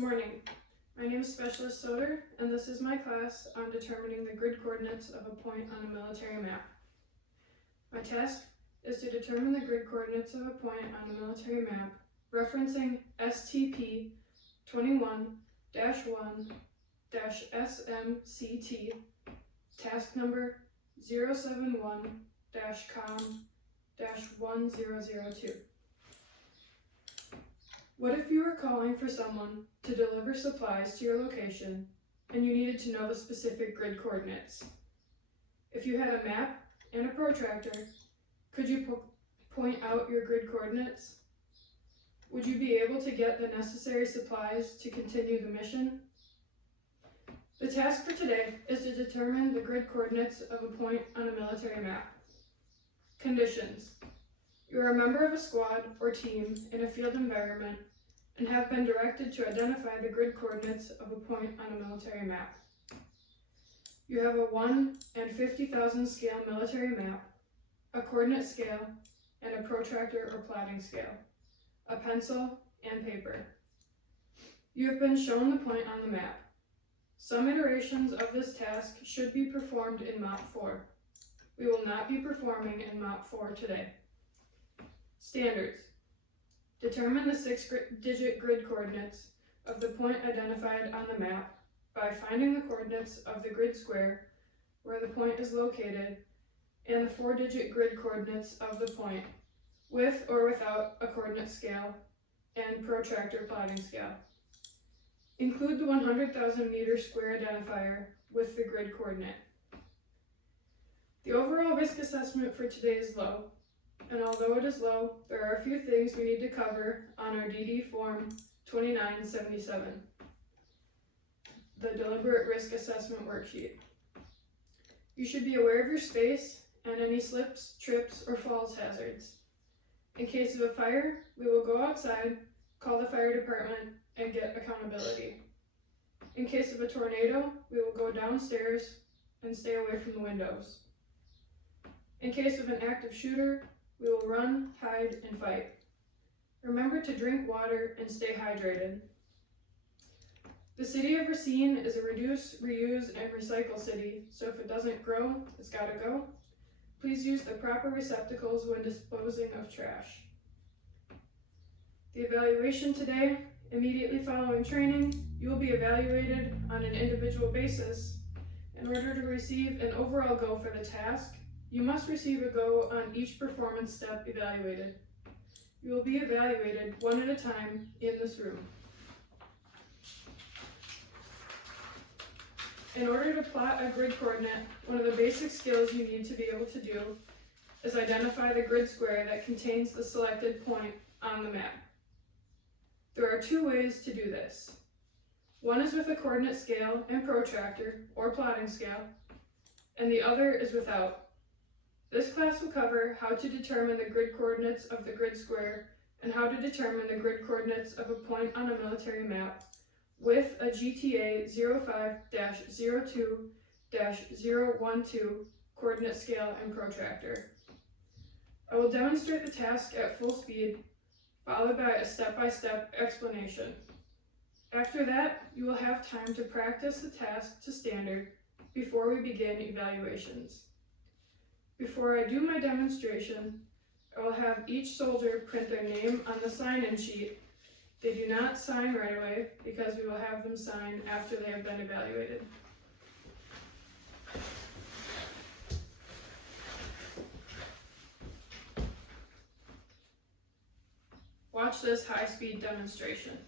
Good morning. My name is Specialist Soder, and this is my class on determining the grid coordinates of a point on a military map. My task is to determine the grid coordinates of a point on a military map referencing STP 21-1-SMCT, task number 071-COM-1002. What if you were calling for someone to deliver supplies to your location and you needed to know the specific grid coordinates? If you had a map and a protractor, could you point out your grid coordinates? Would you be able to get the necessary supplies to continue the mission? The task for today is to determine the grid coordinates of a point on a military map. Conditions. You are a member of a squad or team in a field environment and have been directed to identify the grid coordinates of a point on a military map. You have a 1 in 50,000 scale military map, a coordinate scale, and a protractor or plotting scale, a pencil, and paper. You have been shown the point on the map. Some iterations of this task should be performed in MOP 4. We will not be performing in MOP 4 today. Standards. Determine the 6-digit grid coordinates of the point identified on the map by finding the coordinates of the grid square where the point is located and the 4-digit grid coordinates of the point with or without a coordinate scale and protractor plotting scale. Include the 100,000 meter square identifier with the grid coordinate. The overall risk assessment for today is low, and although it is low, there are a few things we need to cover on our DD Form 2977, the Deliberate Risk Assessment Worksheet. You should be aware of your space and any slips, trips, or falls hazards. In case of a fire, we will go outside, call the fire department, and get accountability. In case of a tornado, we will go downstairs and stay away from the windows. In case of an active shooter, we will run, hide, and fight. Remember to drink water and stay hydrated. The city of Racine is a reduce, reuse, and recycle city, so if it doesn't grow, it's gotta go. Please use the proper receptacles when disposing of trash. The evaluation today, immediately following training, you will be evaluated on an individual basis. In order to receive an overall go for the task, you must receive a go on each performance step evaluated. You will be evaluated one at a time in this room. In order to plot a grid coordinate, one of the basic skills you need to be able to do is identify the grid square that contains the selected point on the map. There are 2 ways to do this. One is with a coordinate scale and protractor or plotting scale, and the other is without. This class will cover how to determine the grid coordinates of the grid square and how to determine the grid coordinates of a point on a military map with a GTA 05-02-012 coordinate scale and protractor. I will demonstrate the task at full speed, followed by a step-by-step explanation. After that, you will have time to practice the task to standard before we begin evaluations. Before I do my demonstration, I will have each soldier print their name on the sign-in sheet. They do not sign right away because we will have them sign after they have been evaluated. Watch this high-speed demonstration.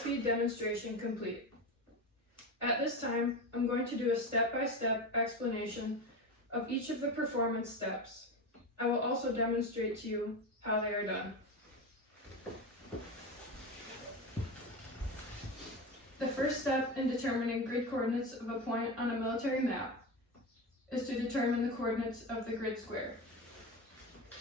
high-speed demonstration complete. At this time, I'm going to do a step-by-step explanation of each of the performance steps. I will also demonstrate to you how they are done. The first step in determining grid coordinates of a point on a military map is to determine the coordinates of the grid square.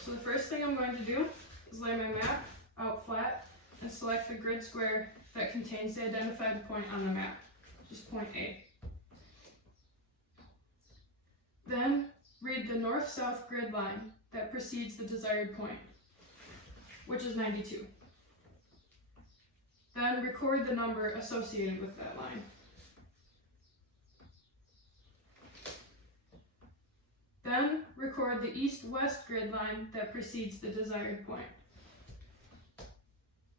So the first thing I'm going to do is lay my map out flat and select the grid square that contains the identified point on the map, which is point A. Then read the north-south grid line that precedes the desired point, which is 92. Then record the number associated with that line. Then record the east-west grid line that precedes the desired point,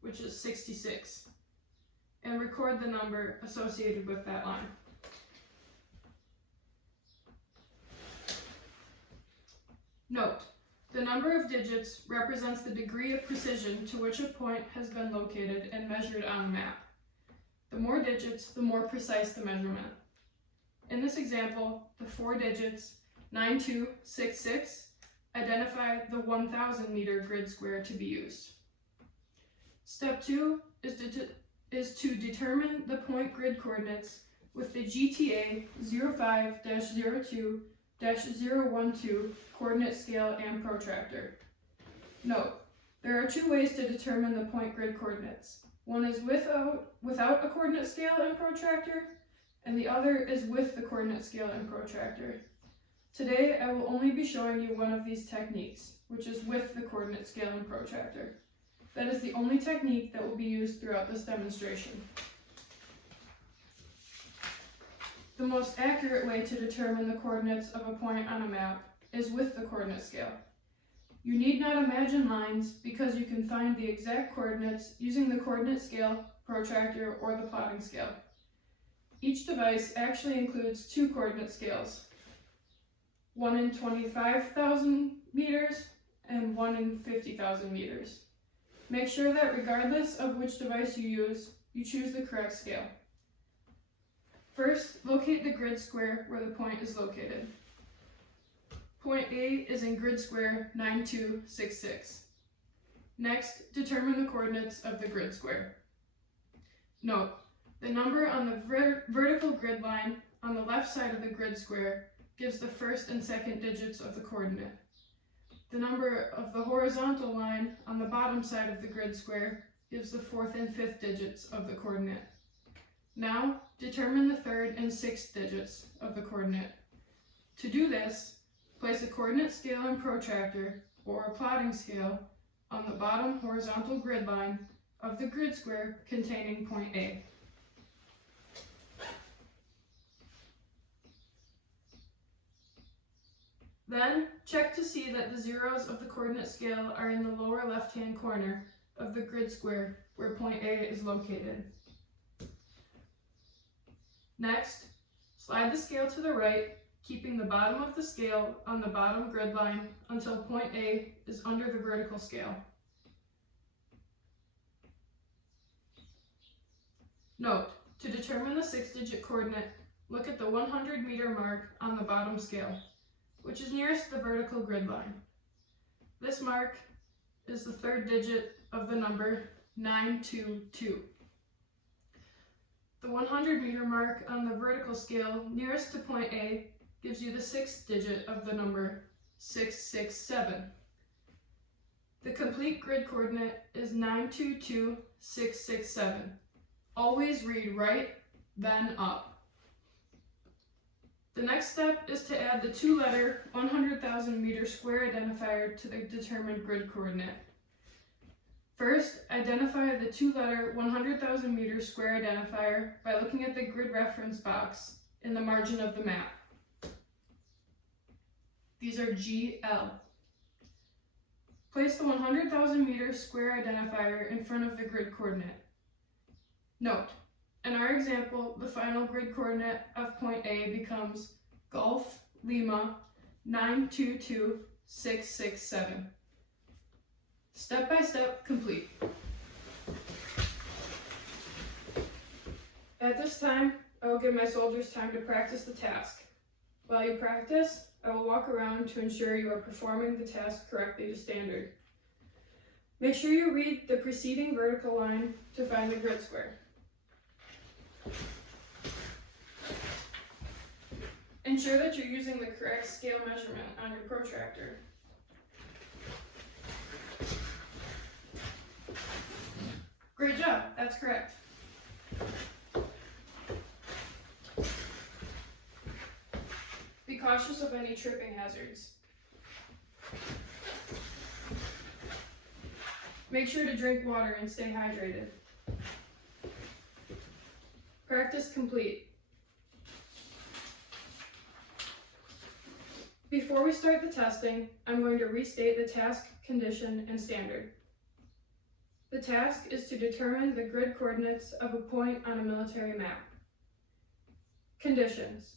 which is 66, and record the number associated with that line. Note, the number of digits represents the degree of precision to which a point has been located and measured on the map. The more digits, the more precise the measurement. In this example, the 4 digits 9266 identify the 1,000 meter grid square to be used. Step 2 is to determine the point grid coordinates with the GTA 05-02-012 coordinate scale and protractor. Note, there are 2 ways to determine the point grid coordinates. One is without a coordinate scale and protractor, and the other is with the coordinate scale and protractor. Today, I will only be showing you one of these techniques, which is with the coordinate scale and protractor. That is the only technique that will be used throughout this demonstration. The most accurate way to determine the coordinates of a point on a map is with the coordinate scale. You need not imagine lines because you can find the exact coordinates using the coordinate scale, protractor, or the plotting scale. Each device actually includes 2 coordinate scales, one in 25,000 meters and one in 50,000 meters. Make sure that regardless of which device you use, you choose the correct scale. First, locate the grid square where the point is located. Point A is in grid square 9266. Next, determine the coordinates of the grid square. Note, the number on the vertical grid line on the left side of the grid square gives the first and second digits of the coordinate. The number of the horizontal line on the bottom side of the grid square gives the 4th and 5th digits of the coordinate. Now, determine the 3rd and 6th digits of the coordinate. To do this, place a coordinate scale and protractor, or a plotting scale, on the bottom horizontal grid line of the grid square containing point A. Then, check to see that the zeros of the coordinate scale are in the lower left-hand corner of the grid square where point A is located. Next, slide the scale to the right, keeping the bottom of the scale on the bottom grid line until point A is under the vertical scale. Note, to determine the 6-digit coordinate, look at the 100 meter mark on the bottom scale, which is nearest the vertical grid line. This mark is the 3rd digit of the number 922. The 100 meter mark on the vertical scale nearest to point A gives you the 6th digit of the number 667. The complete grid coordinate is 922667. Always read right, then up. The next step is to add the 2-letter 100,000 meter square identifier to the determined grid coordinate. First, identify the 2-letter 100,000 meter square identifier by looking at the grid reference box in the margin of the map. These are GL. Place the 100,000 meter square identifier in front of the grid coordinate. Note, in our example, the final grid coordinate of point A becomes Golf Lima 922667. Step by step complete. At this time, I will give my soldiers time to practice the task. While you practice, I will walk around to ensure you are performing the task correctly to standard. Make sure you read the preceding vertical line to find the grid square. Ensure that you're using the correct scale measurement on your protractor. Great job, that's correct. Be cautious of any tripping hazards. Make sure to drink water and stay hydrated. Practice complete. Before we start the testing, I'm going to restate the task, condition, and standard. The task is to determine the grid coordinates of a point on a military map. Conditions.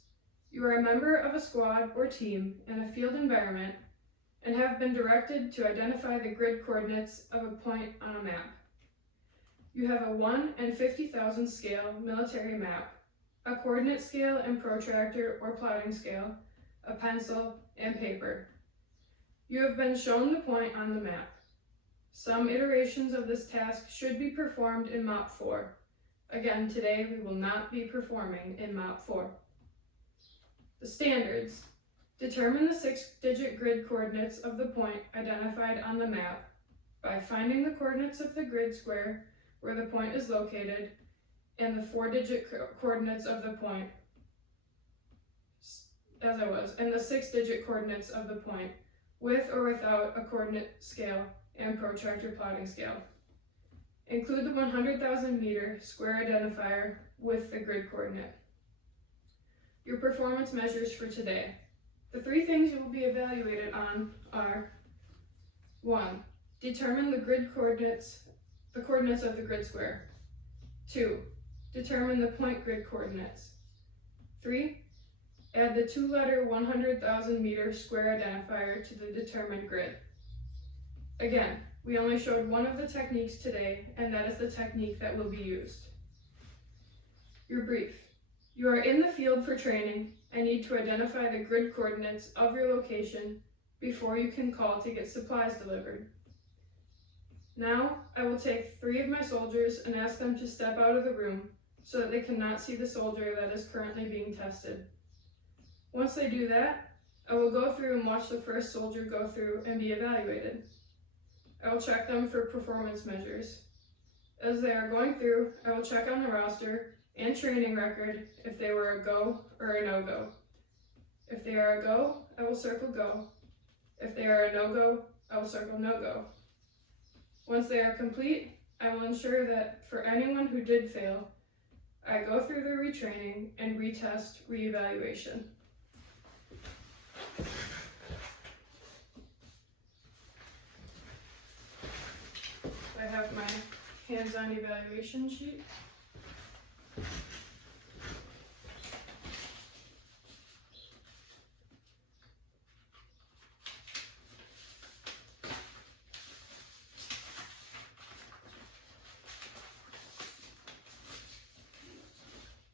You are a member of a squad or team in a field environment and have been directed to identify the grid coordinates of a point on a map. You have a 1 in 50,000 scale military map, a coordinate scale and protractor or plotting scale, a pencil, and paper. You have been shown the point on the map. Some iterations of this task should be performed in MOP 4. Again, today we will not be performing in MOP 4. The standards. Determine the 6-digit grid coordinates of the point identified on the map by finding the coordinates of the grid square where the point is located and the 4-digit coordinates of the point, and the 6-digit coordinates of the point, with or without a coordinate scale and protractor plotting scale. Include the 100,000 meter square identifier with the grid coordinate. Your performance measures for today. The 3 things you will be evaluated on are: 1. Determine the coordinates of the grid square. 2. Determine the point grid coordinates. 3. Add the 2-letter 100,000 meter square identifier to the determined grid. Again, we only showed one of the techniques today, and that is the technique that will be used. Your brief. You are in the field for training and need to identify the grid coordinates of your location before you can call to get supplies delivered. Now, I will take 3 of my soldiers and ask them to step out of the room so that they cannot see the soldier that is currently being tested. Once they do that, I will go through and watch the first soldier go through and be evaluated. I will check them for performance measures. As they are going through, I will check on the roster and training record if they were a go or a no-go. If they are a go, I will circle go. If they are a no-go, I will circle no-go. Once they are complete, I will ensure that for anyone who did fail, I go through the retraining and retest reevaluation. I have my hands-on evaluation sheet.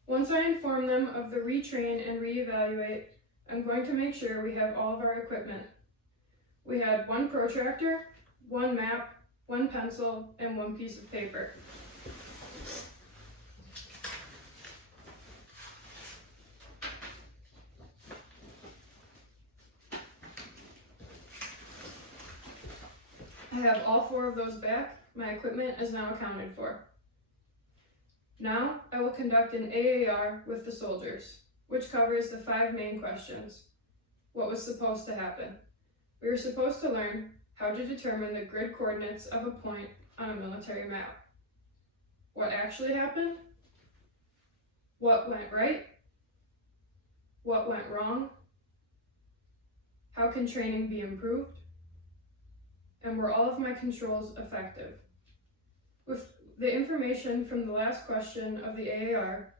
Once I inform them of the retrain and reevaluate, I'm going to make sure we have all of our equipment. We had 1 protractor, 1 map, 1 pencil, and 1 piece of paper. I have all 4 of those back. My equipment is now accounted for. Now, I will conduct an AAR with the soldiers, which covers the 5 main questions. What was supposed to happen? We were supposed to learn how to determine the grid coordinates of a point on a military map. What actually happened? What went right? What went wrong? How can training be improved? And were all of my controls effective? With the information from the last question of the AAR,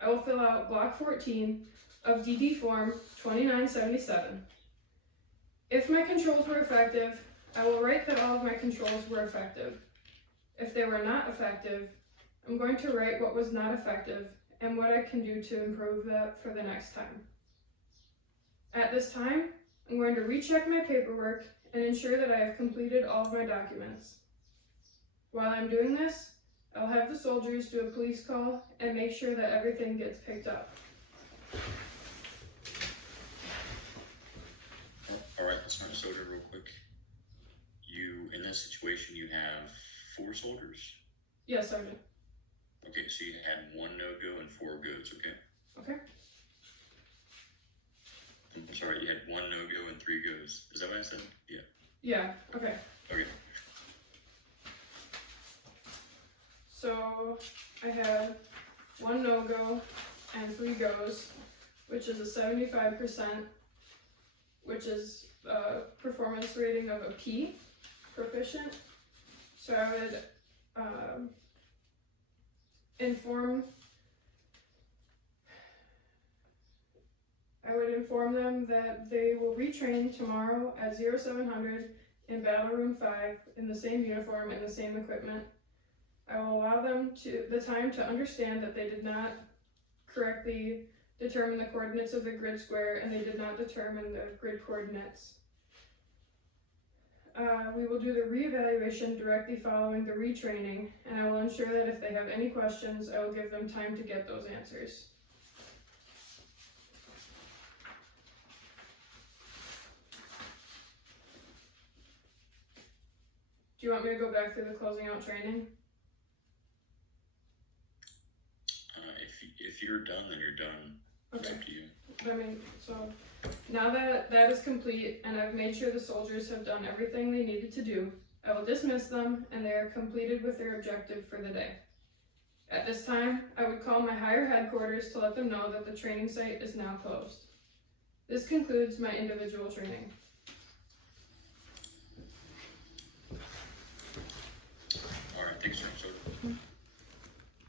I will fill out Block 14 of DD Form 2977. If my controls were effective, I will write that all of my controls were effective. If they were not effective, I'm going to write what was not effective and what I can do to improve that for the next time. At this time, I'm going to recheck my paperwork and ensure that I have completed all of my documents. While I'm doing this, I'll have the soldiers do a police call and make sure that everything gets picked up. All right, Sergeant Soldier, real quick. In this situation, you have 4 soldiers? Yes, Sergeant. Okay, so you had 1 no-go and 4 goes, okay? Okay. I'm sorry, you had 1 no-go and 3 goes. Is that what I said? Yeah. Yeah, okay. Okay. So I had 1 no-go and 3 goes, which is a 75%, which is a performance rating of a P, proficient. So I would inform them that they will retrain tomorrow at 0700 in Battle Room 5 in the same uniform and the same equipment. I will allow them the time to understand that they did not correctly determine the coordinates of the grid square and they did not determine the grid coordinates. We will do the reevaluation directly following the retraining, and I will ensure that if they have any questions, I will give them time to get those answers. Do you want me to go back through the closing out training? If you're done, then you're done. It's Okay. up to you. I mean, so now that that is complete and I've made sure the soldiers have done everything they needed to do, I will dismiss them and they are completed with their objective for the day. At this time, I would call my higher headquarters to let them know that the training site is now closed. This concludes my individual training.